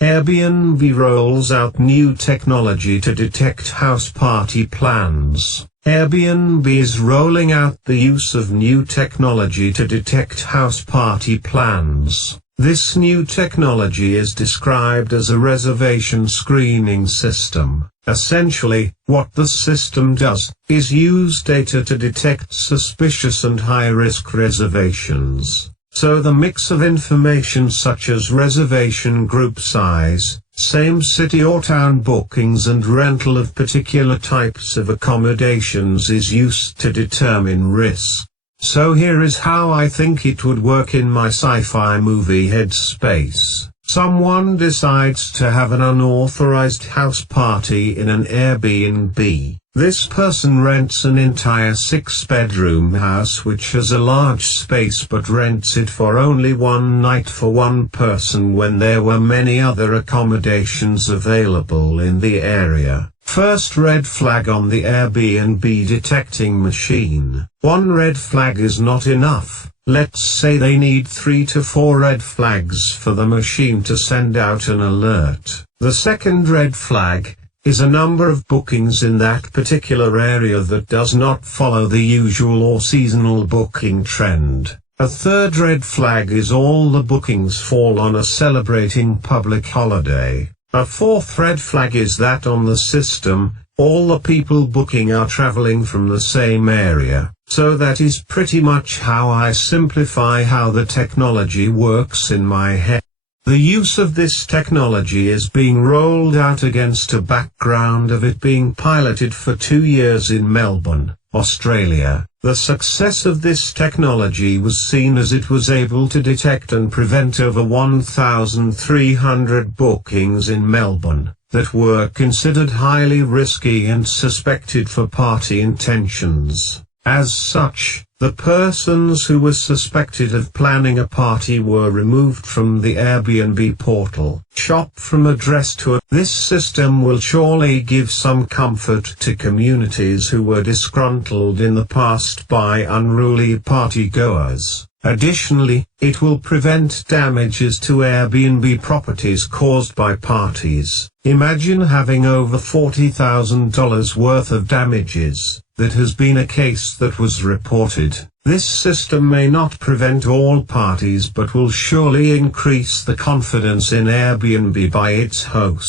Airbnb rolls out new technology to detect house party plans. Airbnb is rolling out the use of new technology to detect house party plans. This new technology is described as a reservation screening system. Essentially, what the system does is use data to detect suspicious and high-risk reservations. So the mix of information such as reservation group size, same city or town bookings and rental of particular types of accommodations is used to determine risk. So here is how I think it would work in my sci-fi movie headspace. Someone decides to have an unauthorized house party in an Airbnb. This person rents an entire 6-bedroom house which has a large space but rents it for only one night for one person when there were many other accommodations available in the area. First red flag on the Airbnb detecting machine. One red flag is not enough. Let's say they need 3 to 4 red flags for the machine to send out an alert. The second red flag is a number of bookings in that particular area that does not follow the usual or seasonal booking trend. A third red flag is all the bookings fall on a celebrating public holiday. A fourth red flag is that on the system, all the people booking are traveling from the same area. So that is pretty much how I simplify how the technology works in my head. The use of this technology is being rolled out against a background of it being piloted for 2 years in Melbourne, Australia. The success of this technology was seen as it was able to detect and prevent over 1,300 bookings in Melbourne that were considered highly risky and suspected for party intentions. As such, the persons who were suspected of planning a party were removed from the Airbnb portal. Shop from address to This system will surely give some comfort to communities who were disgruntled in the past by unruly partygoers. Additionally, it will prevent damages to Airbnb properties caused by parties. Imagine having over $40,000 worth of damages. That has been a case that was reported. This system may not prevent all parties but will surely increase the confidence in Airbnb by its hosts.